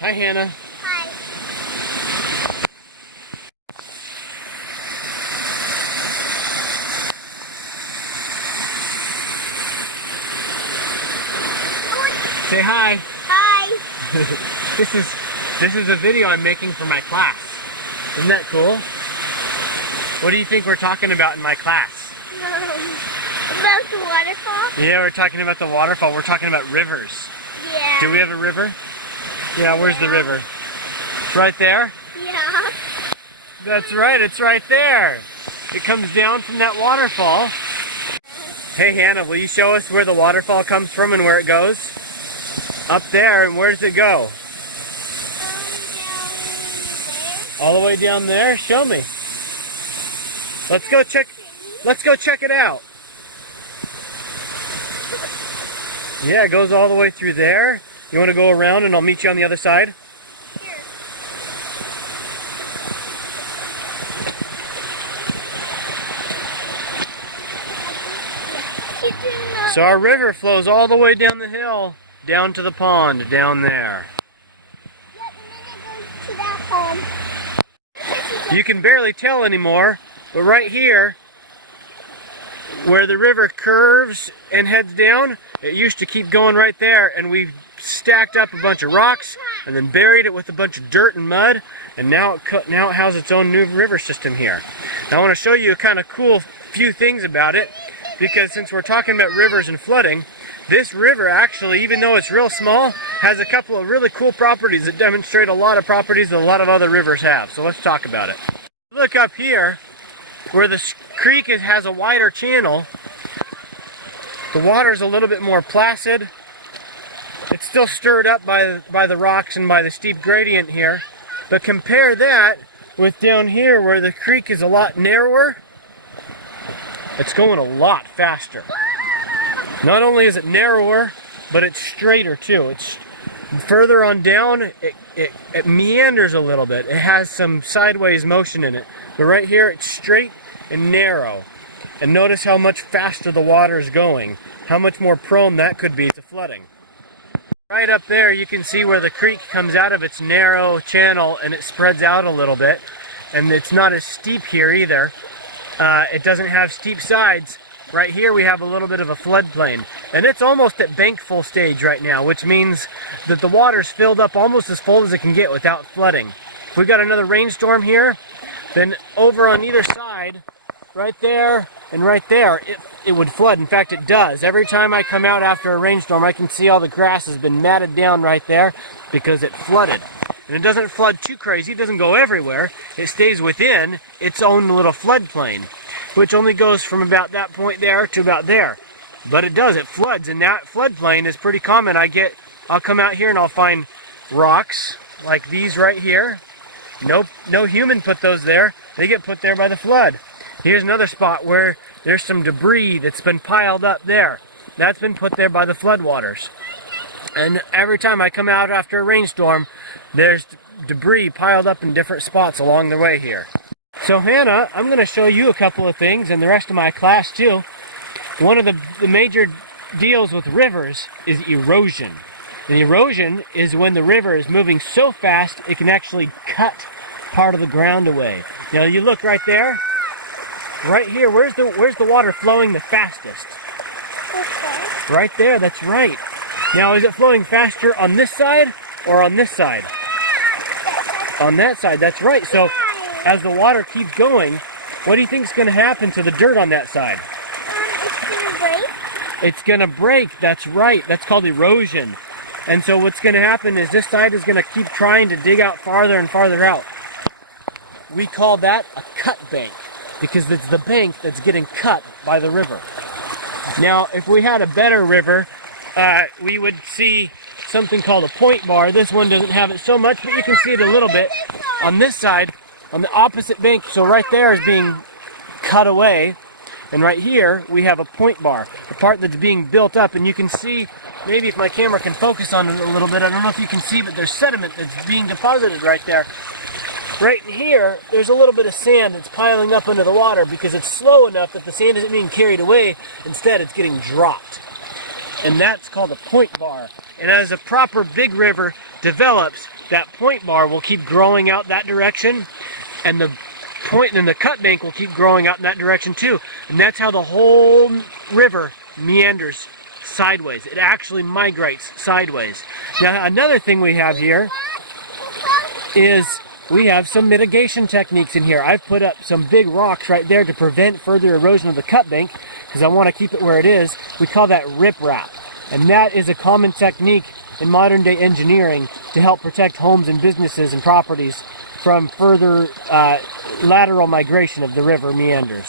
Hi, Hannah. Hi. Say hi. Hi. This is a video I'm making for my class. Isn't that cool? What do you think we're talking about in my class? About the waterfall? Yeah, we're talking about the waterfall. We're talking about rivers. Yeah. Do we have a river? Yeah, where's the river? Right there? Yeah. That's right, it's right there. It comes down from that waterfall. Hey Hannah, will you show us where the waterfall comes from and where it goes? Up there, and where does it go? Down there. All the way down there? Show me. Let's go check it out. Yeah, it goes all the way through there. You want to go around and I'll meet you on the other side? So our river flows all the way down the hill, down to the pond, down there. Yep, and then it goes to that home. You can barely tell anymore, but right here, where the river curves and heads down, it used to keep going right there, and we stacked up a bunch of rocks and then buried it with a bunch of dirt and mud, and now it has its own new river system here. Now I want to show you a kind of cool few things about it, because since we're talking about rivers and flooding, this river actually, even though it's real small, has a couple of really cool properties that demonstrate a lot of properties that a lot of other rivers have. So let's talk about it. Look up here, where this creek has a wider channel. The water's a little bit more placid. It's still stirred up by the rocks and by the steep gradient here. But compare that with down here where the creek is a lot narrower. It's going a lot faster. Not only is it narrower, but it's straighter too. It's further on down, it meanders a little bit. It has some sideways motion in it. But right here, it's straight and narrow. And notice how much faster the water is going. How much more prone that could be to flooding. Right up there, you can see where the creek comes out of its narrow channel and it spreads out a little bit. And it's not as steep here either. It doesn't have steep sides. Right here we have a little bit of a floodplain, and it's almost at bank full stage right now, which means that the water's filled up almost as full as it can get without flooding. If we got another rainstorm here, then over on either side, right there and right there, it would flood. In fact, it does. Every time I come out after a rainstorm, I can see all the grass has been matted down right there because it flooded. And it doesn't flood too crazy, it doesn't go everywhere. It stays within its own little floodplain, which only goes from about that point there to about there. But it does, it floods, and that floodplain is pretty common. I'll come out here and I'll find rocks like these right here. No human put those there. They get put there by the flood. Here's another spot where there's some debris that's been piled up there. That's been put there by the floodwaters. And every time I come out after a rainstorm, there's debris piled up in different spots along the way here. So Hannah, I'm going to show you a couple of things, and the rest of my class too. One of the major deals with rivers is erosion. And erosion is when the river is moving so fast it can actually cut part of the ground away. Now you look right there, right here, where's the water flowing the fastest? Okay. Right there, that's right. Now is it flowing faster on this side or on this side? On that side, that's right. So as the water keeps going, what do you think is going to happen to the dirt on that side? It's going to break. It's going to break, that's right. That's called erosion. And so what's going to happen is this side is going to keep trying to dig out farther and farther out. We call that a cut bank, because it's the bank that's getting cut by the river. Now, if we had a better river, we would see something called a point bar. This one doesn't have it so much, but you can see it a little bit on this side. On the opposite bank, so right there is being cut away, and right here we have a point bar, the part that's being built up, and you can see, maybe if my camera can focus on it a little bit, I don't know if you can see, but there's sediment that's being deposited right there. Right here, there's a little bit of sand that's piling up under the water because it's slow enough that the sand isn't being carried away, instead it's getting dropped. And that's called a point bar. And as a proper big river develops, that point bar will keep growing out that direction, and the point and the cut bank will keep growing out in that direction too. And that's how the whole river meanders sideways. It actually migrates sideways. Now, another thing we have here is we have some mitigation techniques in here. I've put up some big rocks right there to prevent further erosion of the cut bank because I want to keep it where it is. We call that riprap. And that is a common technique in modern day engineering to help protect homes and businesses and properties from further lateral migration of the river meanders.